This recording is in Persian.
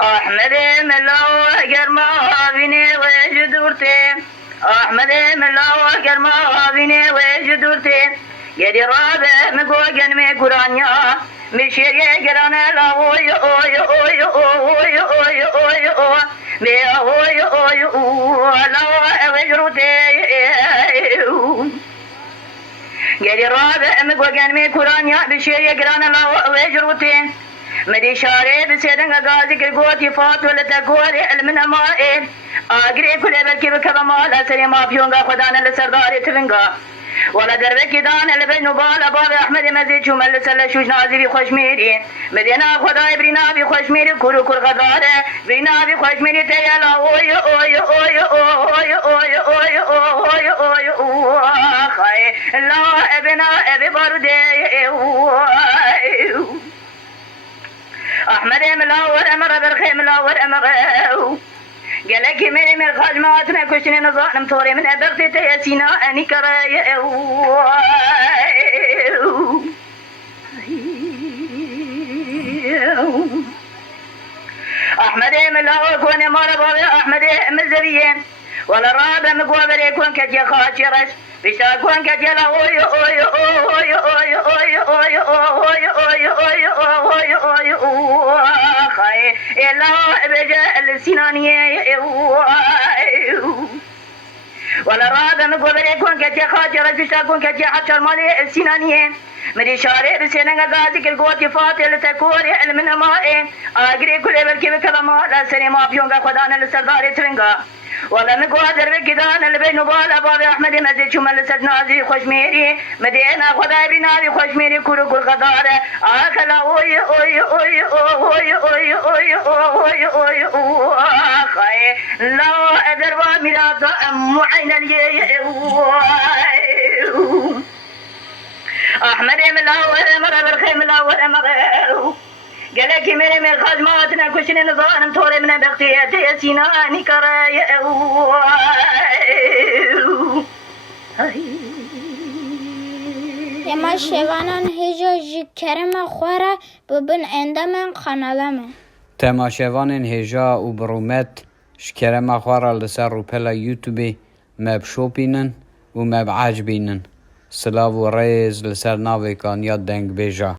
احمد ملا گرما بینه و جدورته احمد ملا گرما بینه و جدورته یدی رابع مگوگن می گرانیا میشیر گرانه لا اوی اوی اوی اوی اوی اوی اوی می اوی اوی اوی لا وجروته یدی رابع مگوگن می گرانیا میشیر گرانه لا وجروته مدي شاري بسيدن غازي كرغوتي فات ولا تقولي علمنا مائل اجري كل بلكي بكبا مال اسري ما بيونغا خدانا لسرداري تلنغا ولا دربكي دان اللي نبال ابو احمد مزيد شو مل سلا شوش نازي بخشميري مدينه خداي برينا بخشميري كل كل غداره برينا بخشميري تيالا اوي اوي اوي اوي اوي اوي اوي اوي اوي خاي لا ابنا ابي بارودي احمد ملاور امر برخي ملاور امر قالك مني من الخدمات كشني نظام طوري من ابغتي تيسينا اني كراي احمد ملاور كوني مر بابي احمد مزريين ولا رابع مقابل يكون كجي خاشرش بيشاكون كجي لا اوي اوي اوي اوي اوي اوي اوي اوي اوي اوي اوي خاي الا بجا السنانيه ولا رابع مقابل يكون كجي خاشرش بيشاكون كجي حشر مالي السنانيه مري شارع بسينغا غازي كالقوتي فاتل تكوري علمنا مائي اجري كل بلكي بكلمه لا سري ما بيونغا خدانا لسرداري ترنغا ولا مقادر بكدان اللي بين بالا بابي احمد مزيد شو مل نازي خوشميري مدينه خداي بنادي خوشميري كل كل غداره اكل اوي اوي اوي اوي اوي اوي اوي اوي اوي خاي لا ادر واميرات معين الي احمد ملاور امر برخي ملاور امر قالك مني من خدماتنا كشني نظام طوري من بختي سيناني كراي اما شوانان هجا جکرم خوره ببن اندامن خانالمه تماشاوان هجا و برومت شکرم خوره لسر رو پلا یوتیوبی مب شوپینن و مب عجبینن سلاو و ریز لسر ناوی کان یاد دنگ بیجا